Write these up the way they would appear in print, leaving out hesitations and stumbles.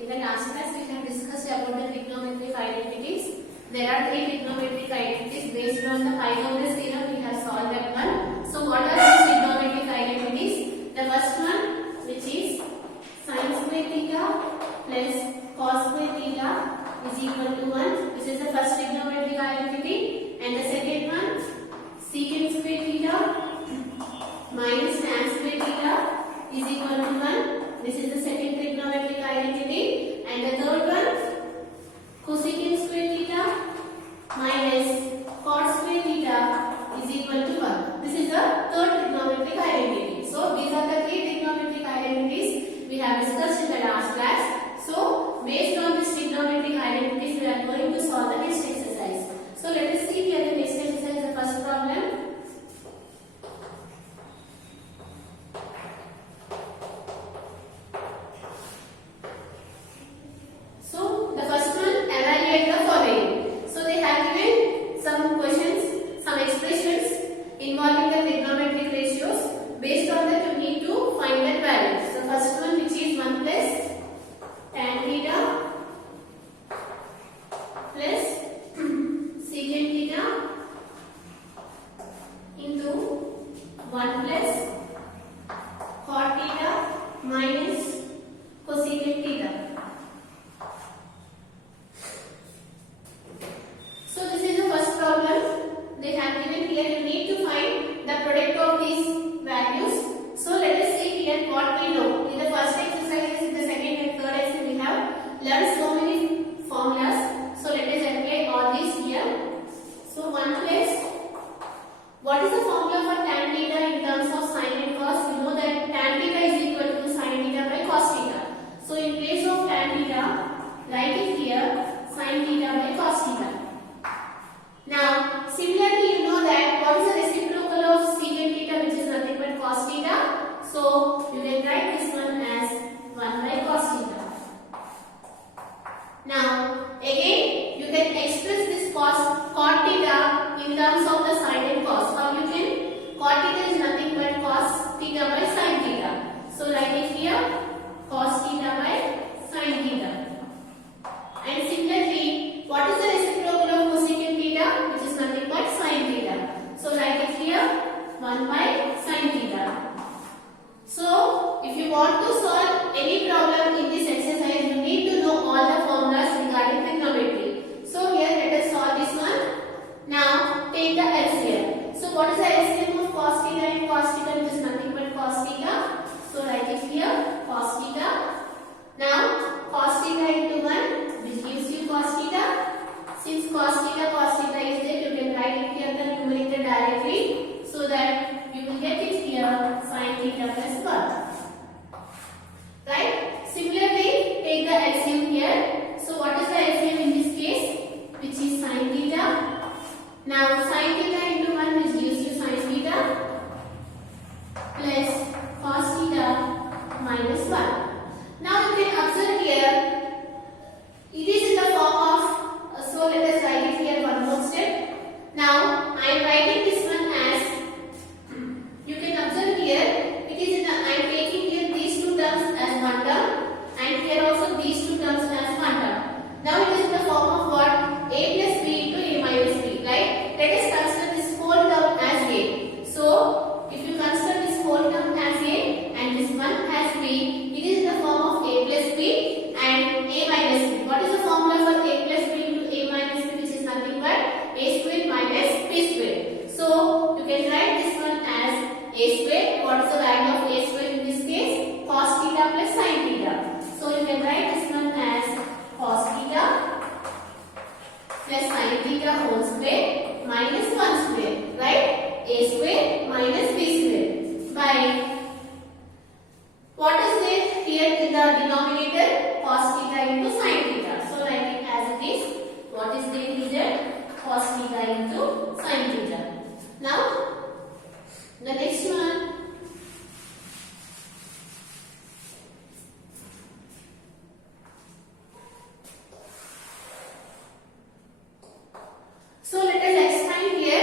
In the last class, we have discussed about the trigonometric identities. There are three trigonometric identities based on the Pythagoras theorem. We have solved that one. So, what are these trigonometric identities? The first one, which is sin square theta plus cos square theta is equal to 1. This is the first trigonometric identity. And the second one, secant square theta minus tan square theta is equal to 1. This is the second trigonometric identity. And the third one, cosecant square theta minus cot square theta is equal to 1. This is the third trigonometric identity. So these are the three trigonometric identities we have discussed in the last class. So based on these trigonometric identities, we are going to solve the next exercise. So let us see here the next exercise, the first problem. Involving the trigonometric ratios. Based on that, you need to find that value. So first one, which is 1 plus tan theta plus secant theta into 1 plus cot theta minus cosecant theta. So this is the first problem. They have given here, you need to find the product of these values. So let us see here what we know. In the first exercise, in the second and third exercise, we have learned so many formulas. So let us apply all these here. So 1 plus, what is the formula for tan theta in terms of sin and cos? We know that tan theta is equal to sin theta by cos theta. So in place of tan theta, write it here sin theta by cos theta. Now, similarly, you know that what is the reciprocal of secant theta, which is nothing but cos theta. So, you can write this one as 1 by cos theta. Now, again, you can express this cot theta in terms of the sin and cos. How you can? Cot theta is nothing but cos theta by sin theta. So, write it here cos theta by sin theta. And similarly, what is the reciprocal of cosecant theta, which is nothing but sin theta. So write it here 1 by sin theta. So if you want to solve any problem in this exercise, you need to know all the formulas regarding trigonometry. So here let us solve this one. Now take the LCM. So what is the LCM of cos theta and cos theta, which is nothing but cos theta. So write it here cos theta. Now cos theta into 1, which gives you cos theta. Since cos theta is there, you can write it here the numerator directly, so that you will get it here sin theta plus 1. Right? Similarly, take the LCM here. So what is the LCM in this case? Which is sin theta. Now sin theta into 1, which gives you sin theta plus cos theta minus 1. Now you can observe here, it is in the form of, so let us write it here one more step. Now I am writing this one as, you can observe here, it is in the, I am taking here these two terms as one term and here also these two terms as one term. Now it is in the form of what? A plus B into A minus B, right? Let us consider this whole term as A. So if you consider this whole term as A and this one as B, it is in the form of A plus B and A minus B. What is the formula for A plus B into A minus B, which is nothing but A square minus B square. So you can write this one as A square. What is the value of A square in this case? Cos theta plus sin theta. So you can write this one as cos theta plus sin theta whole square minus 1 square, right? A square minus B square by, what is there here in the denominator? Cos theta into sin theta. So write it as it is. What is there here? Cos theta into sin theta. Now, the next one. So let us expand here.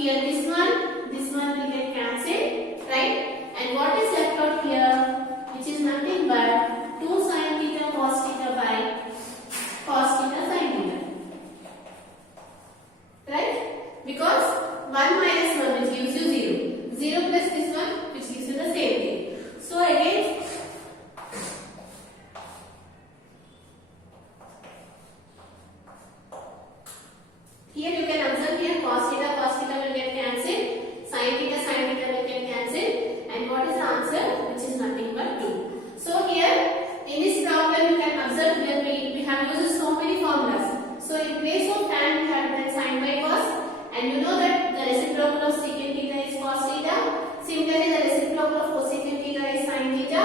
here this one will get cancelled, right? And what is left out here, which is nothing but 2 sin theta cos theta by cos theta sin theta, right? Because 1 minus 1 which gives you 0, 0 plus this one which gives you the same thing. So again, here you can observe here cos theta will get cancelled, sin theta will get cancelled, and what is the answer? Which is nothing but 2. So here in this problem you can observe here we have used so many formulas. So in place of tan we have written sin by cos, and you know that the reciprocal of secant theta is cos theta. Similarly the reciprocal of cosecant theta is sin theta,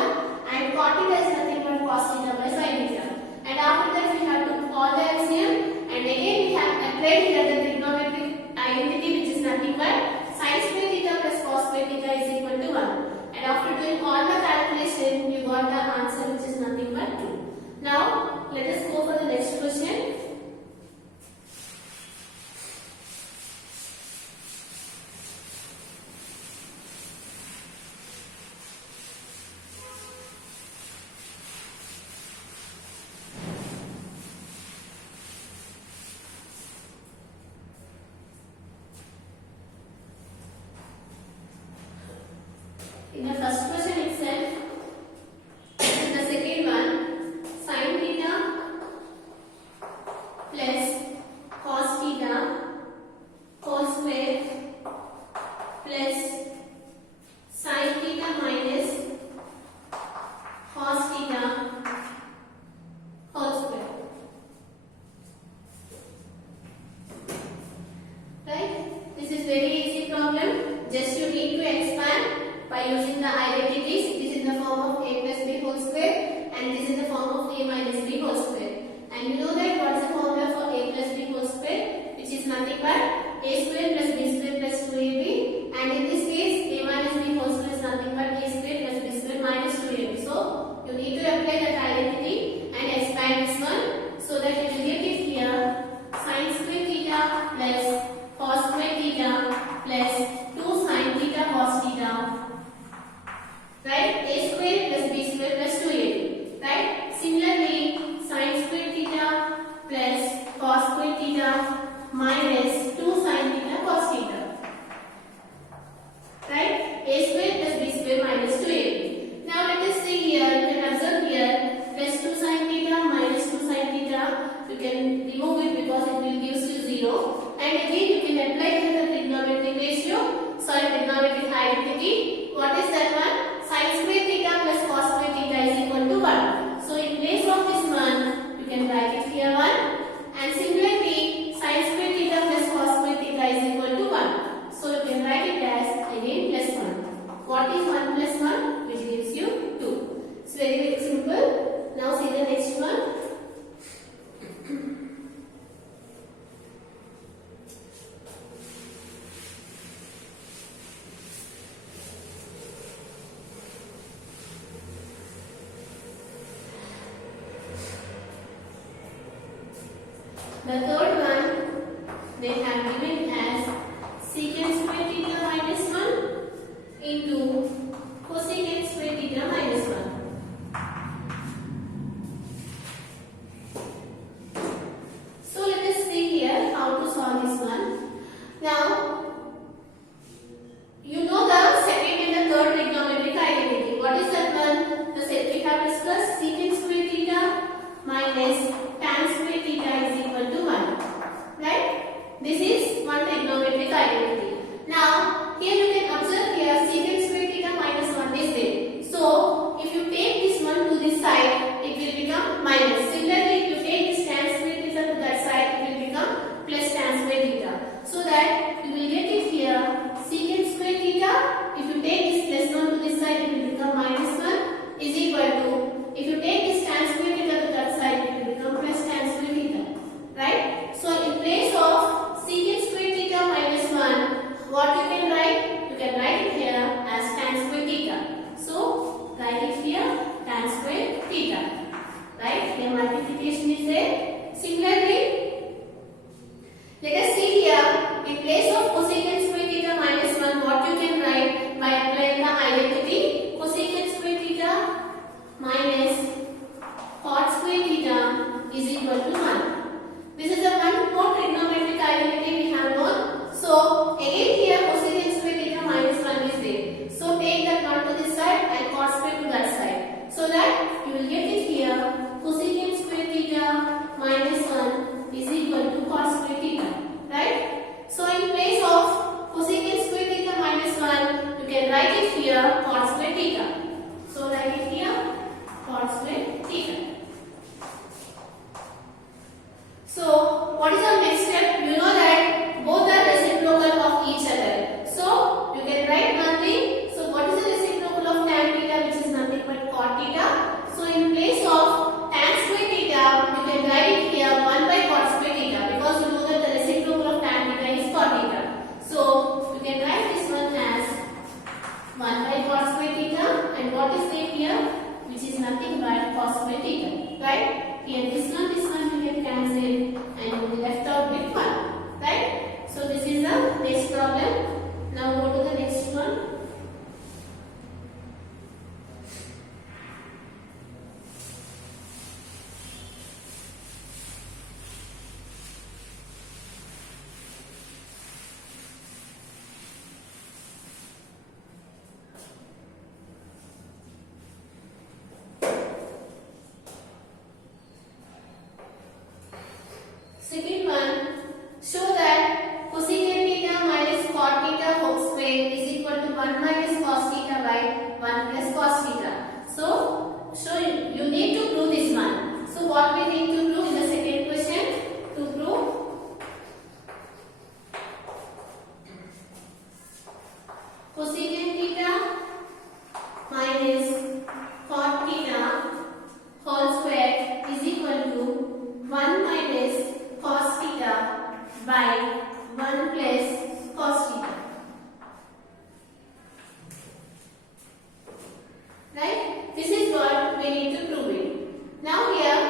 and cot theta is nothing but cos theta by sin theta. And after that we have to all the LCM, and again we have applied here the trigonometric identity which is nothing but sin square theta plus cos square theta is equal to 1. And after doing all the calculation you got the answer which is nothing but 2. Now let us go for the next question. In the first question itself, in the second one, sin theta plus cos theta whole square plus sin theta minus cos theta whole square. Right? This is very easy problem. Just you need to expand by using the identities. This is the form of a plus b whole square, and this is the form of a minus b whole square. And you know that what is the formula for a plus b whole square, which is nothing but a square plus b square plus 2ab, and in this case a minus b whole square is nothing but a square plus b square minus 2ab. So you need to apply that identity and expand this one, so that you will get it here sin square theta plus cos square theta plus 2 sin theta cos theta, right? A square plus b square plus 2ab, right? Similarly, sin square theta plus cos square theta minus 2 sin theta cos theta, right? A square plus b square minus 2ab. Now let us see here, you can observe here plus 2 sin theta minus 2 sin theta, you can remove it because it will give you 0, and again you can apply here the trigonometric trigonometric identity. What is that one? Sin square theta plus cos square theta is equal to 1. So in place of this one, you can write it here 1. And similarly, sin square theta plus cos square theta is equal to 1. So you can write it as again plus 1. What is 1 plus 1? Which gives you 2. It's very, very simple. Now see the next one. The third one they have given as secant square theta minus 1 into cosecant square theta minus 1. So let us see here how to solve this one. Now you know the second and the third trigonometric identity. What is that one? The set we have discussed, secant square theta minus tan square theta is equal to 1, right? This is which is nothing but cos square theta. Right? Here this one we can cancel and we will left out with 1. Right? So this is the next problem. Now go to the next one. Second one, show that cosecant theta minus cot theta whole square is equal to 1 minus cos theta by 1 plus cos theta. So you need to prove this one. So what we need to prove in the second question? To prove cosecant theta minus cot theta whole square is equal to 1 minus cos theta by 1 plus cos theta. Right? This is what we need to prove it. Now here,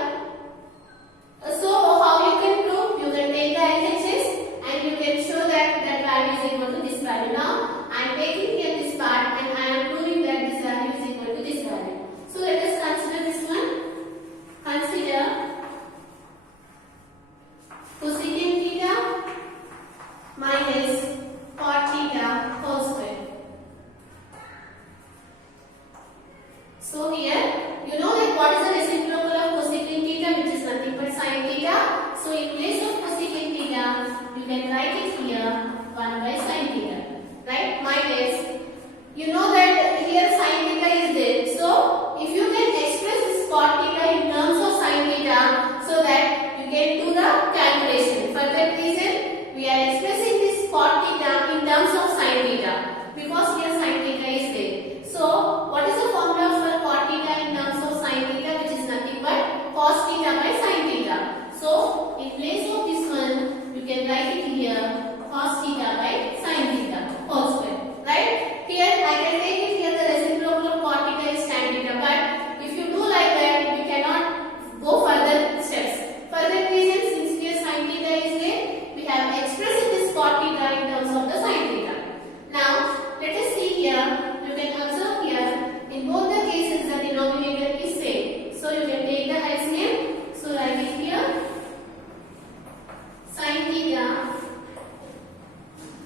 so how you can prove? You can take the LHS and you can show that that value is equal to this value. Now I am taking here this part and I am proving that this value is equal to this value. So let us consider this one. Consider cosecant theta minus cot theta whole square. So here, you know that what is the reciprocal of cosecant theta, which is nothing but sin theta. So in place of cosecant theta, you can write it here 1 by sin theta, right? Minus, you know that here sin theta is there. So if you can express this cot theta in terms of sin theta, so that you can do the calculation. For that reason, we are expressing this cot theta in terms of sin theta because here sin theta is there. So what is the formula for cot theta in terms of sin theta, which is nothing but cos theta by sin theta. So in place of this one, you can write it here cos theta by sin theta whole square. Right? Here I can take it here the reciprocal of cot theta is tan theta, but if you do like that, we cannot go further steps. For that reason, since here sin theta is there, we have expressed this cot theta in terms of the sin theta. Now let us see here. You can observe here in both the cases the denominator is same. So you can take the LCM. So write it here sin theta.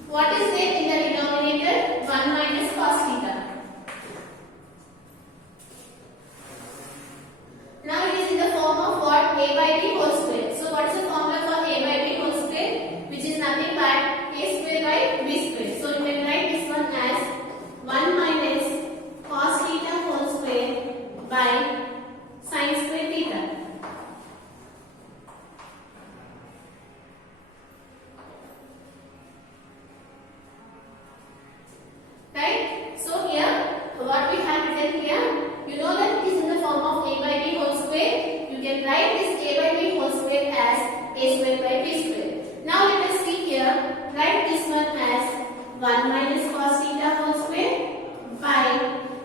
What is there in the denominator? 1 minus cos theta. Now it is in the form of what? A by b whole square. So what is the formula for a by b whole square? Which is nothing but a square by b square. So you can write this one as 1 minus cos theta whole square by sin square theta. Right? So here, what we have written here, you know that it is in the form of a by b whole square. You can write this a by b whole square as a square by b square. Now let us see here, write this one as 1 minus cos theta whole square by,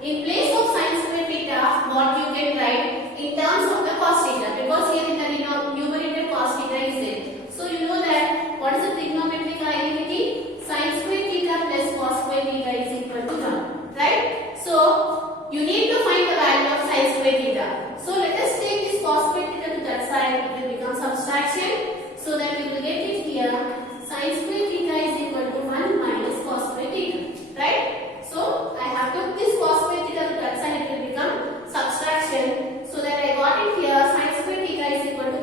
in place of sin square theta, what you can write in terms of the cos theta, because here in the numerator cos theta is there. So you know that what is the trigonometric identity? Sin square theta plus cos square theta is equal to 1. Right? So you need to find the value of sin square theta. So let us take this cos square theta to that side. It will become subtraction. So that we will get it here. Sin square theta is equal to 1 minus cos square theta. Right? So I have took this cos square theta to that side. It will become subtraction. So that I got it here. Sin square theta is equal to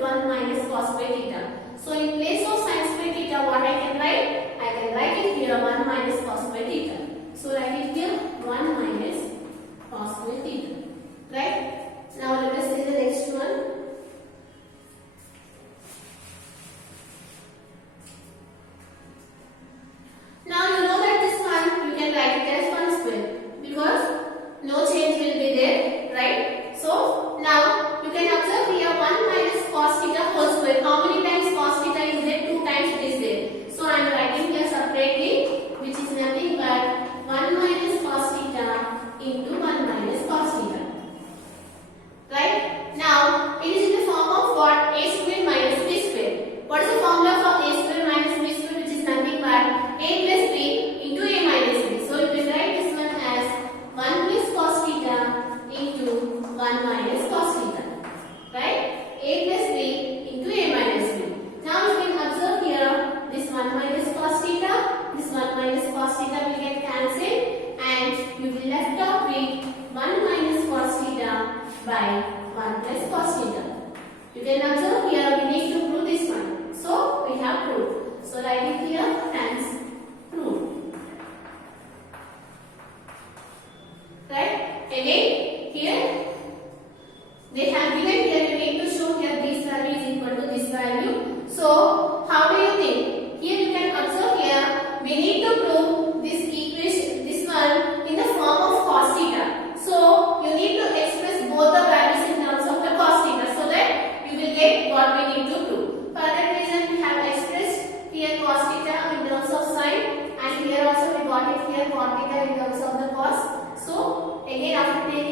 You can observe here we need to prove this one. So we have proved. So write it here, hence proved. Right? Again here they have given here you need to show here this value is equal to this value. So how do you think? Here you can observe here we need to prove this equation, this one in the form of cos theta. So you need to express both the values in terms of the cos theta so that you will get what we need to prove. For that reason we have expressed here cos theta in terms of sine, and here also we got it here cot theta in terms of the cos. So again after taking